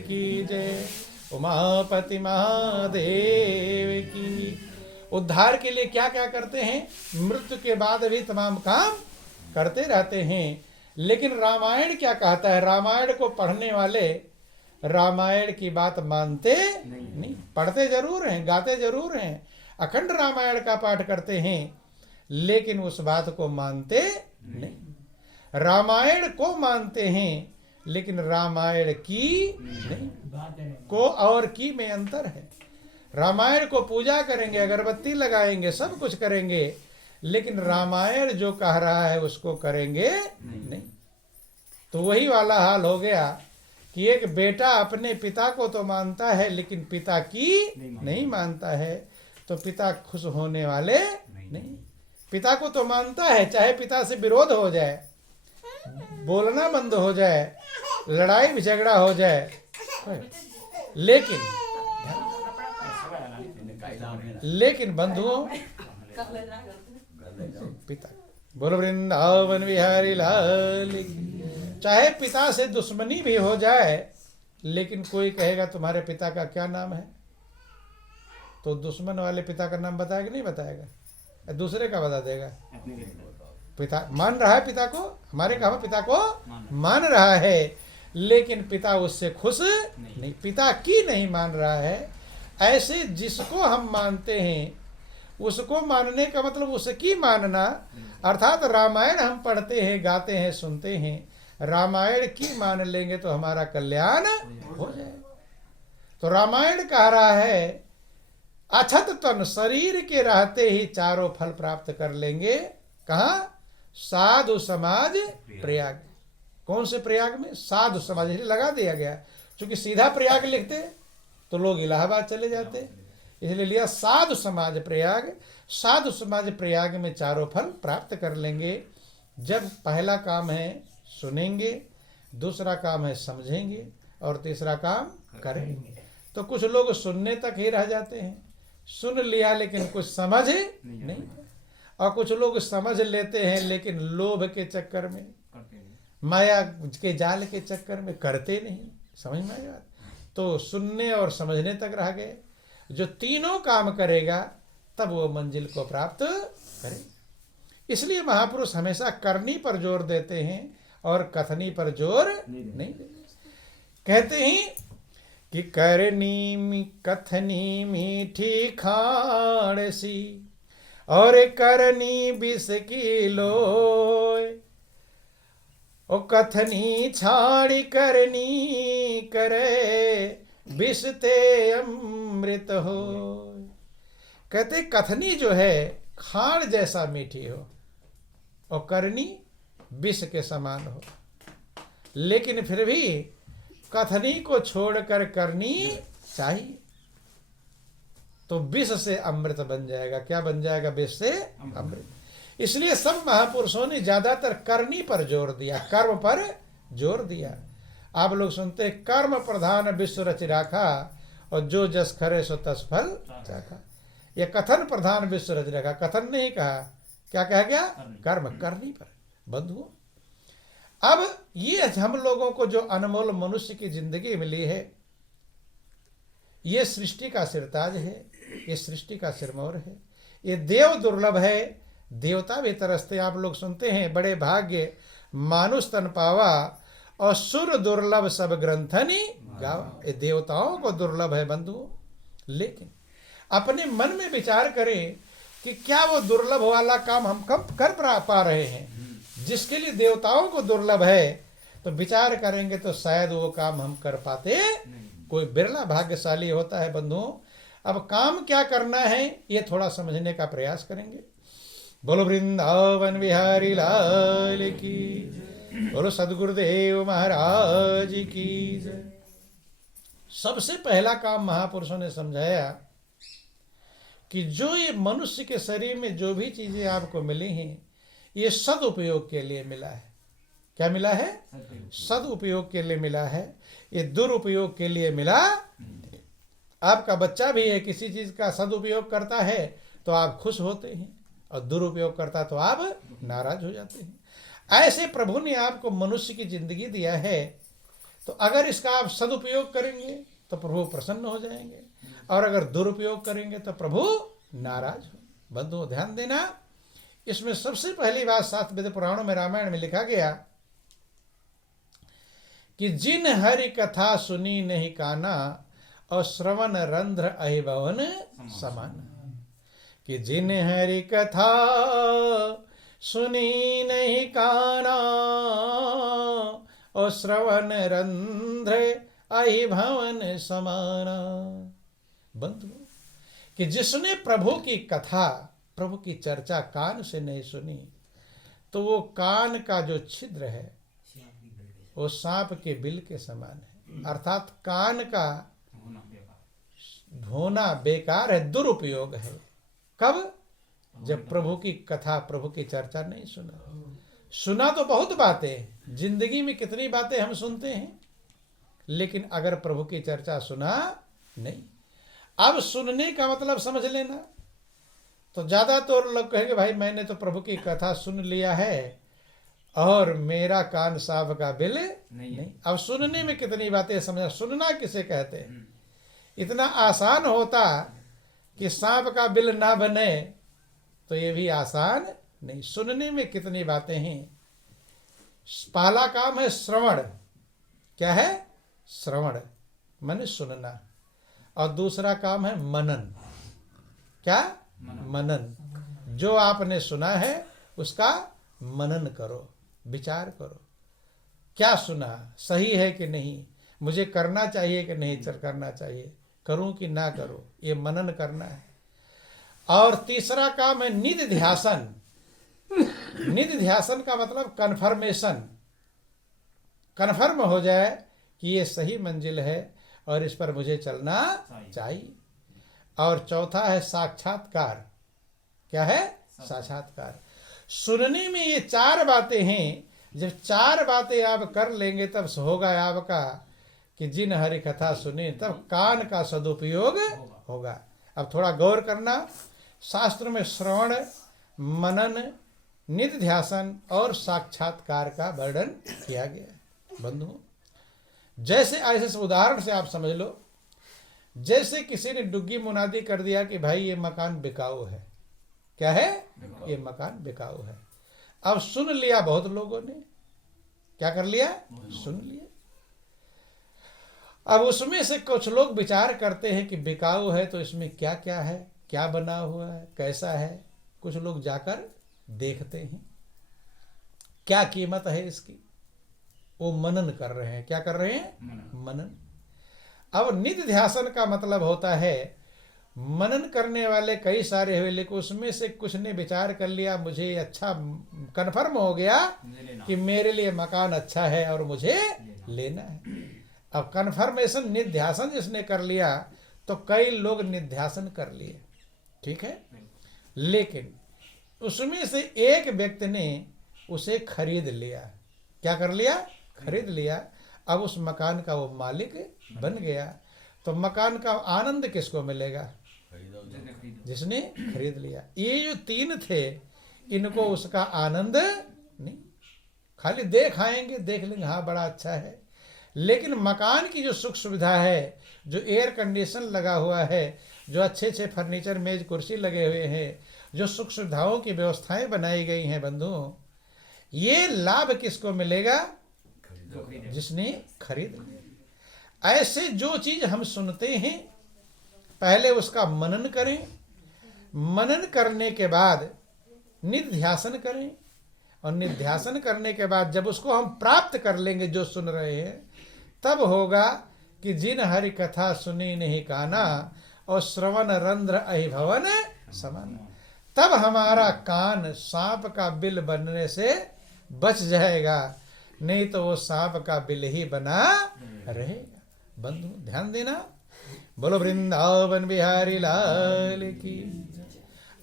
की जय। उमापति महादेव की। उद्धार के लिए क्या क्या करते हैं? मृत्यु के बाद भी तमाम काम करते रहते हैं। लेकिन रामायण क्या कहता है? रामायण को पढ़ने वाले रामायण की बात मानते नहीं। पढ़ते जरूर हैं, गाते जरूर हैं, अखंड रामायण का पाठ करते हैं, लेकिन उस बात को मानते नहीं। रामायण को मानते हैं लेकिन रामायण की नहीं। को और की में अंतर है। रामायण को पूजा करेंगे, अगरबत्ती लगाएंगे, सब कुछ करेंगे, लेकिन रामायण जो कह रहा है उसको करेंगे नहीं। तो वही वाला हाल हो गया कि एक बेटा अपने पिता को तो मानता है लेकिन पिता की नहीं मानता है, तो पिता खुश होने वाले नहीं। पिता को तो मानता है, चाहे पिता से विरोध हो जाए, बोलना बंद हो जाए, लड़ाई झगड़ा हो जाए, लेकिन बंधुओं पिता। बोलो वृंदावन बिहारी लाल की। चाहे पिता से दुश्मनी भी हो जाए, लेकिन कोई कहेगा तुम्हारे पिता का क्या नाम है, तो दुश्मन वाले पिता का नाम बताएगा नहीं बताएगा, दूसरे का बता देगा। पिता मान रहा है, पिता को, हमारे कहा पिता को मान रहा है, लेकिन पिता उससे खुश नहीं, पिता की नहीं मान रहा है। ऐसे जिसको हम मानते हैं उसको मानने का मतलब उसकी मानना, अर्थात रामायण हम पढ़ते हैं, गाते हैं, सुनते हैं, रामायण की मान लेंगे तो हमारा कल्याण हो जाए। तो रामायण कह रहा है अछत तन शरीर के रहते ही चारों फल प्राप्त कर लेंगे। कहाँ? साधु समाज प्रयाग। कौन से प्रयाग में? साधु समाज, इसलिए लगा दिया गया, क्योंकि सीधा प्रयाग लिखते तो लोग इलाहाबाद चले जाते, इसलिए लिया साधु समाज प्रयाग। साधु समाज प्रयाग में चारों फल प्राप्त कर लेंगे। जब पहला काम है सुनेंगे, दूसरा काम है समझेंगे, और तीसरा काम करेंगे। तो कुछ लोग सुनने तक ही रह जाते हैं, सुन लिया लेकिन कुछ समझ नहीं, और कुछ लोग समझ लेते हैं लेकिन लोभ के चक्कर में, माया के जाल के चक्कर में करते नहीं। समझ में आया? तो सुनने और समझने तक रह गए। जो तीनों काम करेगा तब वो मंजिल को प्राप्त करेगा। इसलिए महापुरुष हमेशा करनी पर जोर देते हैं और कथनी पर जोर नहीं देते। कहते हैं कि करनी कथनी मीठी खाण सी और करनी विष की लोय, ओ कथनी छाड़ी करनी करे विष ते अमृत हो। कहते कथनी जो है खाण जैसा मीठी हो और करनी विष के समान हो, लेकिन फिर भी कथनी को छोड़कर करनी चाहिए तो विष से अमृत बन जाएगा। क्या बन जाएगा? विष से अमृत। इसलिए सब महापुरुषों ने ज्यादातर करनी पर जोर दिया, कर्म पर जोर दिया। आप लोग सुनते हैं कर्म प्रधान विश्व रच राखा और जो जस करे सो तस फल चाखा। यह कथन प्रधान विश्व रच राखा, कथन नहीं कहा, क्या कहा गया? कर्म करनी पर। बंधुओं, अब ये हम लोगों को जो अनमोल मनुष्य की जिंदगी मिली है, ये सृष्टि का सिरताज है, ये सृष्टि का सिरमौर है, ये देव दुर्लभ है, देवता भी तरसते। आप लोग सुनते हैं बड़े भाग्य मानुष तन पावा और सुर दुर्लभ सब ग्रंथनी गावा। ये देवताओं को दुर्लभ है बंधुओं। लेकिन अपने मन में विचार करें कि क्या वो दुर्लभ वाला काम हम कब कर पा रहे हैं जिसके लिए देवताओं को दुर्लभ है। तो विचार करेंगे तो शायद वो काम हम कर पाते, कोई बिरला भाग्यशाली होता है बंधुओं। अब काम क्या करना है ये थोड़ा समझने का प्रयास करेंगे। बोलो वृंदावन बिहारी लाल की, बोलो सदगुरुदेव महाराज की जय। सबसे पहला काम महापुरुषों ने समझाया कि जो ये मनुष्य के शरीर में जो भी चीजें आपको मिली हैं, ये सदुपयोग के लिए मिला है। क्या मिला है? सदुपयोग के लिए मिला है, ये दुरुपयोग के लिए मिला। आपका बच्चा भी है, किसी चीज का सदुपयोग करता है तो आप खुश होते हैं, और दुरुपयोग करता तो आप नाराज हो जाते हैं। ऐसे प्रभु ने आपको मनुष्य की जिंदगी दिया है तो अगर इसका आप सदुपयोग करेंगे तो प्रभु प्रसन्न हो जाएंगे, और अगर दुरुपयोग करेंगे तो प्रभु नाराज हो। बंधुओं ध्यान देना, इसमें सबसे पहली बात 7 वेद पुराणों में, रामायण में लिखा गया कि जिन हरि कथा सुनी नहीं काना, और श्रवण रंध्र अहिभवन समान। कि जिन हरि कथा सुनी नहीं काना, और श्रवण रंध्र अहिभवन समाना। बंधु, कि जिसने प्रभु की कथा, प्रभु की चर्चा कान से नहीं सुनी, तो वो कान का जो छिद्र है वो सांप के बिल के समान है। अर्थात कान का धोना बेकार है, दुरुपयोग है। कब? जब प्रभु की कथा, प्रभु की चर्चा नहीं सुना। सुना तो बहुत बातें, जिंदगी में कितनी बातें हम सुनते हैं, लेकिन अगर प्रभु की चर्चा सुना नहीं। अब सुनने का मतलब समझ लेना, तो ज्यादा तो लोग कहेंगे भाई मैंने तो प्रभु की कथा सुन लिया है और मेरा कान सांप का बिल नहीं। अब सुनने में कितनी बातें समझना, सुनना किसे कहते हैं। इतना आसान होता कि सांप का बिल ना बने तो ये भी आसान नहीं। सुनने में कितनी बातें हैं। पहला काम है श्रवण। क्या है? श्रवण माने सुनना। और दूसरा काम है मनन। क्या? मनन। जो आपने सुना है उसका मनन करो, विचार करो। क्या सुना, सही है कि नहीं, मुझे करना चाहिए कि नहीं करना चाहिए, करूं कि ना करूं, ये मनन करना है। और तीसरा काम है निधि ध्यासन। निधि ध्यासन का मतलब कन्फर्मेशन, कन्फर्म हो जाए कि ये सही मंजिल है और इस पर मुझे चलना चाहिए। और चौथा है साक्षात्कार। क्या है? साक्षात्कार। सुनने में ये 4 बातें हैं। जब 4 बातें आप कर लेंगे तब होगा आपका कि जिन हरि कथा सुने, तब कान का सदुपयोग होगा। अब थोड़ा गौर करना, शास्त्र में श्रवण, मनन, निधिध्यासन और साक्षात्कार का वर्णन किया गया है। बंधुओं, जैसे ऐसे उदाहरण से आप समझ लो, जैसे किसी ने डुग्गी मुनादी कर दिया कि भाई ये मकान बिकाऊ है। क्या है? ये मकान बिकाऊ है। अब सुन लिया बहुत लोगों ने, क्या कर लिया? सुन लिया। अब उसमें से कुछ लोग विचार करते हैं कि बिकाऊ है तो इसमें क्या क्या है, क्या बना हुआ है, कैसा है। कुछ लोग जाकर देखते हैं क्या कीमत है इसकी, वो मनन कर रहे हैं। क्या कर रहे हैं? मनन। अब निधिध्यासन का मतलब होता है, मनन करने वाले कई सारे हुए, लेकिन उसमें से कुछ ने विचार कर लिया, मुझे अच्छा कन्फर्म हो गया कि मेरे लिए मकान अच्छा है और मुझे लेना है। अब कन्फर्मेशन निध्यासन जिसने कर लिया तो कई लोग निध्यासन कर लिए, ठीक है, लेकिन उसमें से एक व्यक्ति ने उसे खरीद लिया। क्या कर लिया? खरीद लिया। अब उस मकान का वो मालिक बन गया। तो मकान का आनंद किसको मिलेगा? जिसने खरीद लिया। ये जो 3 थे, इनको उसका आनंद नहीं, खाली देख आएंगे, देख लेंगे हाँ बड़ा अच्छा है, लेकिन मकान की जो सुख सुविधा है, जो एयर कंडीशन लगा हुआ है, जो अच्छे अच्छे फर्नीचर, मेज, कुर्सी लगे हुए हैं, जो सुख सुविधाओं की व्यवस्थाएं बनाई गई हैं, बंधुओं, ये लाभ किसको मिलेगा? जिसने खरीद लिया। ऐसे जो चीज हम सुनते हैं, पहले उसका मनन करें। मनन करने के बाद निध्यासन करें, और निध्यासन करने के बाद जब उसको हम प्राप्त कर लेंगे जो सुन रहे हैं, तब होगा कि जिन हरि कथा सुनी नहीं काना, और श्रवण रंध्र अहिभवन समान। तब हमारा कान सांप का बिल बनने से बच जाएगा, नहीं तो वो सांप का बिल ही बना रहेगा। बंधु ध्यान देना। बोलो वृंदावन बिहारी लाल की।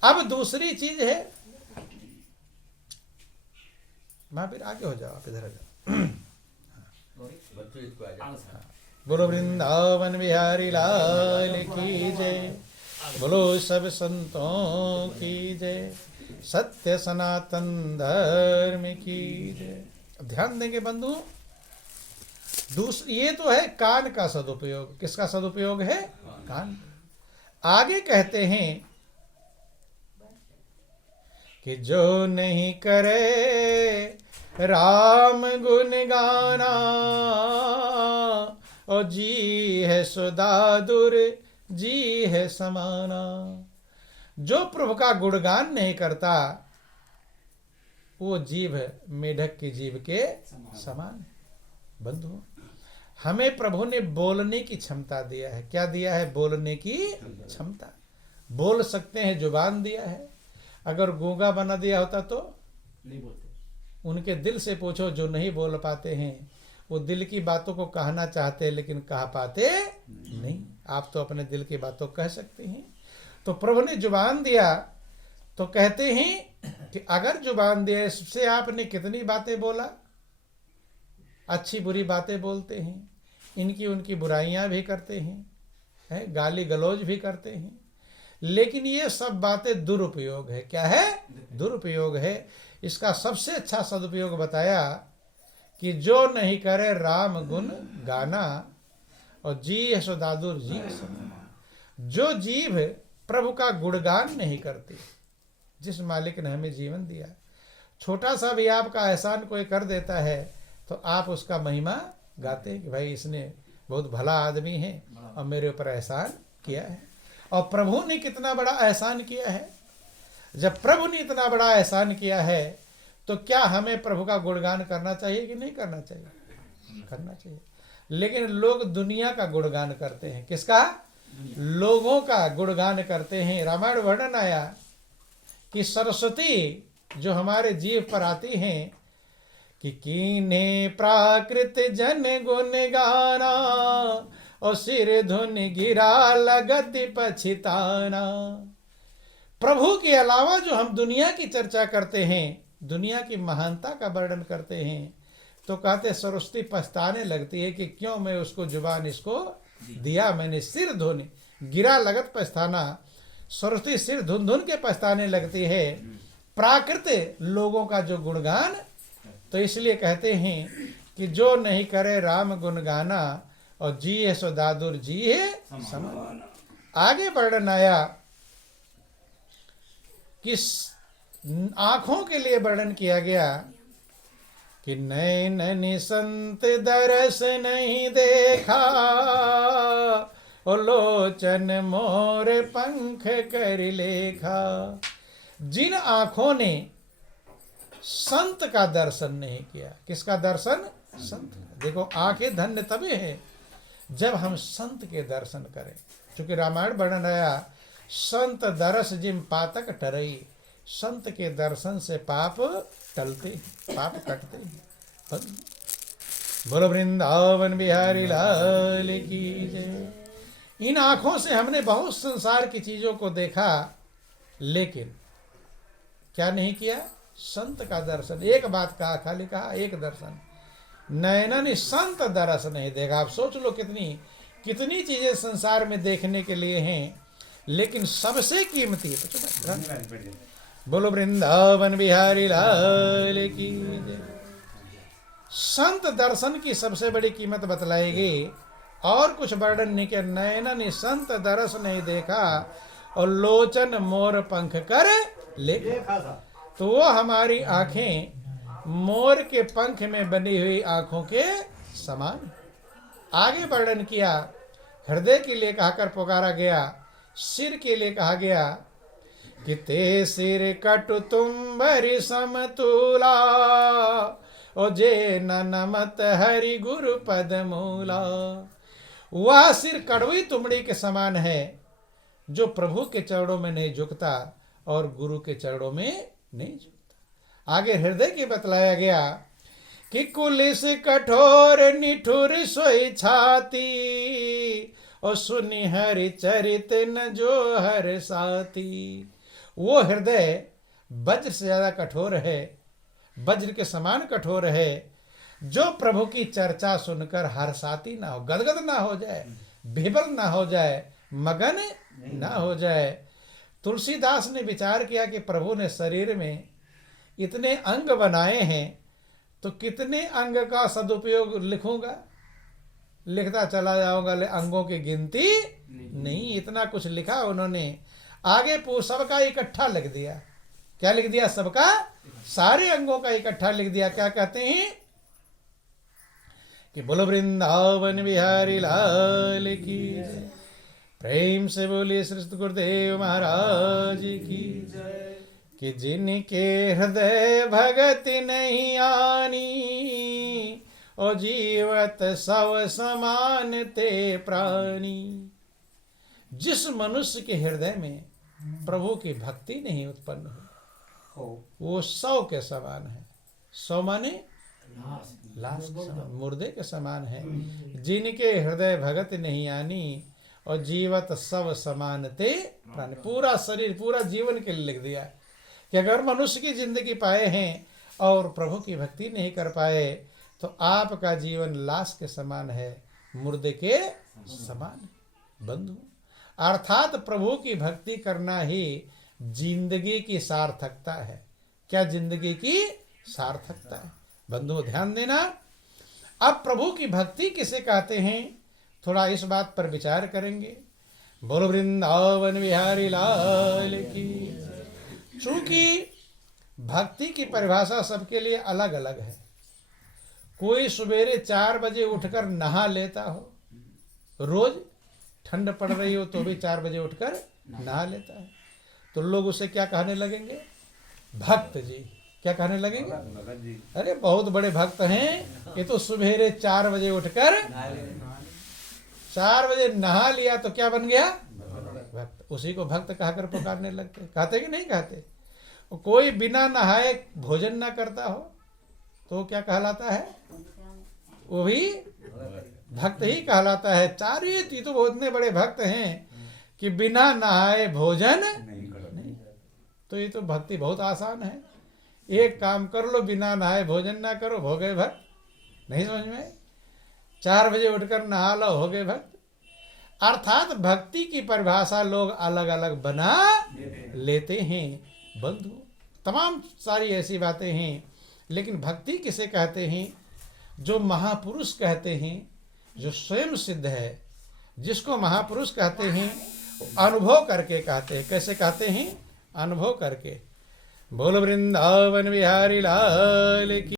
अब दूसरी चीज है, महावीर आगे हो जाओ, आप इधर आ जाओ। बोलो वृंदावन बिहारी लाल की जय। बोलो सब संतों की जय। सत्य सनातन धर्म की जय। ध्यान देंगे बंधु, ये तो है कान का सदुपयोग। किसका सदुपयोग है? कान। आगे कहते हैं कि जो नहीं करे राम गुण गाना और जी है सुदादुर जी है समाना। जो प्रभु का गुणगान नहीं करता वो जीव मेढक की जीव के समान है। बंधु, हमें प्रभु ने बोलने की क्षमता दिया है। क्या दिया है? बोलने की क्षमता। बोल सकते हैं, जुबान दिया है। अगर गूंगा बना दिया होता तो नहीं बोलते। उनके दिल से पूछो जो नहीं बोल पाते हैं, वो दिल की बातों को कहना चाहते हैं लेकिन कह पाते नहीं। आप तो अपने दिल की बातों कह सकते हैं। तो प्रभु ने जुबान दिया तो कहते हैं कि अगर जुबान दिया, इससे आपने कितनी बातें बोला। अच्छी बुरी बातें बोलते हैं, इनकी उनकी बुराइयां भी करते हैं, गाली गलौज भी करते हैं, लेकिन ये सब बातें दुरुपयोग है। क्या है? दुरुपयोग है। इसका सबसे अच्छा सदुपयोग बताया कि जो नहीं करे राम गुण गाना और जी है सुदादुर जी समाना। जो जीव प्रभु का गुणगान नहीं करती, जिस मालिक ने हमें जीवन दिया, छोटा सा भी आपका एहसान कोई कर देता है तो आप उसका महिमा गाते हैं कि भाई इसने बहुत भला आदमी है और मेरे ऊपर एहसान किया है। और प्रभु ने कितना बड़ा एहसान किया है। जब प्रभु ने इतना बड़ा एहसान किया है तो क्या हमें प्रभु का गुणगान करना चाहिए कि नहीं करना चाहिए? करना चाहिए। लेकिन लोग दुनिया का गुणगान करते हैं। किसका? लोगों का गुणगान करते हैं। रामायण वर्णन आया कि सरस्वती जो हमारे जीव पर आती हैं कि कीने प्राकृत जन गुण गाना और सिर धुन गिरा लगत पछिताना। प्रभु के अलावा जो हम दुनिया की चर्चा करते हैं, दुनिया की महानता का वर्णन करते हैं, तो कहते सरस्वती पछताने लगती है कि क्यों मैं उसको जुबान इसको दिया। मैंने सिर धुन गिरा लगत पछताना। सरस्वती सिर धुन धुन के पछताने लगती है प्राकृत लोगों का जो गुणगान। तो इसलिए कहते हैं कि जो नहीं करे राम गुण गाना और जी है सुदादुर जी है समान। आगे वर्णन आया कि आंखों के लिए वर्णन किया गया कि नैन संत दरस नहीं देखा और लोचन मोर पंख कर लेखा। जिन आंखों ने संत का दर्शन नहीं किया। किसका दर्शन? संत का। देखो आंखें धन्य तभी है जब हम संत के दर्शन करें। क्योंकि रामायण वर्णन आया संत दरस जिम पातक टरई। संत के दर्शन से पाप टलते, पाप कटते हैं। बोलो वृंदावन बिहारी लाल की जय। इन आंखों से हमने बहुत संसार की चीजों को देखा, लेकिन क्या नहीं किया? संत का दर्शन। एक बात कहा, खाली कहा एक दर्शन। नैनन संत दरस नहीं देखा। आप सोच लो कितनी चीजें संसार में देखने के लिए हैं, लेकिन सबसे कीमती बोलो वृंदावन बिहारी लाल की जय। संत दर्शन की सबसे बड़ी कीमत बतलाएगी। और कुछ वर्णन नहीं किया। नैनन संत दरस नहीं देखा और लोचन मोर पंख कर लेखा। तो वो हमारी आंखें मोर के पंख में बनी हुई आंखों के समान। आगे वर्णन किया, हृदय के लिए कहकर पुकारा गया, सिर के लिए कहा गया कि ते सिर कटु तुम्बरि समतूला ओ जे नमत हरि गुरु पद मूला। वह सिर कड़वी तुमड़ी के समान है जो प्रभु के चरणों में नहीं झुकता और गुरु के चरणों में नहीं झुकता। आगे हृदय की बतलाया गया कि कुलिस कठोर निठुर सोई छाती और सुनि हरि चरित न जो हर साथी। वो हृदय वज्र से ज्यादा कठोर है, वज्र के समान कठोर है, जो प्रभु की चर्चा सुनकर हर्षाती ना हो, गदगद ना हो जाए, बेबल ना हो जाए, मगन ना हो जाए। तुलसीदास ने विचार किया कि प्रभु ने शरीर में इतने अंग बनाए हैं तो कितने अंग का सदुपयोग लिखूंगा। लिखता चला जाऊंगा, अंगों की गिनती नहीं। इतना कुछ लिखा उन्होंने। आगे सबका इकट्ठा लिख दिया। क्या लिख दिया? सबका, सारे अंगों का इकट्ठा लिख दिया। क्या कहते हैं कि बोलो वृंदावन बिहारी लाल की जय। प्रेम से बोलिए श्री गुरुदेव महाराज की जय। कि जिनके हृदय भगति नहीं आनी, ओ जीवत सब समान ते प्राणी। जिस मनुष्य के हृदय में प्रभु की भक्ति नहीं उत्पन्न हो, वो सौ के समान है। सौ माने लाश के समान, मुर्दे के समान है। जिनके हृदय भगत नहीं आनी, और जीवत सब समान ते प्राणी। पूरा शरीर, पूरा जीवन के लिए लिख दिया कि अगर मनुष्य की जिंदगी पाए हैं और प्रभु की भक्ति नहीं कर पाए, तो आपका जीवन लाश के समान है, मुर्दे के समान। बंधु, अर्थात प्रभु की भक्ति करना ही जिंदगी की सार्थकता है। क्या जिंदगी की सार्थकता है? बंधु ध्यान देना। अब प्रभु की भक्ति किसे कहते हैं, थोड़ा इस बात पर विचार करेंगे। बोलो वृंदावन बिहारी लाल की। चूंकि भक्ति की परिभाषा सबके लिए अलग अलग है। कोई सवेरे 4 बजे उठकर नहा लेता हो, रोज ठंड पड़ रही हो तो भी 4 बजे उठकर नहा लेता है, तो लोग उसे क्या कहने लगेंगे? भक्त जी। क्या कहने लगेंगे? अरे बहुत बड़े भक्त हैं, ये तो सवेरे 4 बजे उठकर 4 बजे नहा लिया तो क्या बन गया? भक्त। उसी को भक्त कहकर पुकारने लगते। कहते कि नहीं कहते? कोई बिना नहाए भोजन ना करता हो तो क्या कहलाता है? वो भी भक्त ही कहलाता है। 4 ही तो इतने बड़े भक्त हैं कि बिना नहाए भोजन नहीं। तो ये तो भक्ति बहुत आसान है। एक काम कर लो, बिना नहाए भोजन ना करो, हो गए भक्त। नहीं समझ में? 4 बजे उठकर नहा लो, हो गए भक्त। अर्थात भक्ति की परिभाषा लोग अलग अलग बना लेते हैं। बंधु, तमाम सारी ऐसी बातें हैं, लेकिन भक्ति किसे कहते हैं? जो महापुरुष कहते हैं, जो स्वयं सिद्ध है, जिसको महापुरुष कहते हैं, अनुभव करके कहते हैं। कैसे कहते हैं? अनुभव करके। बोलो वृंदावन बिहारी लाल की।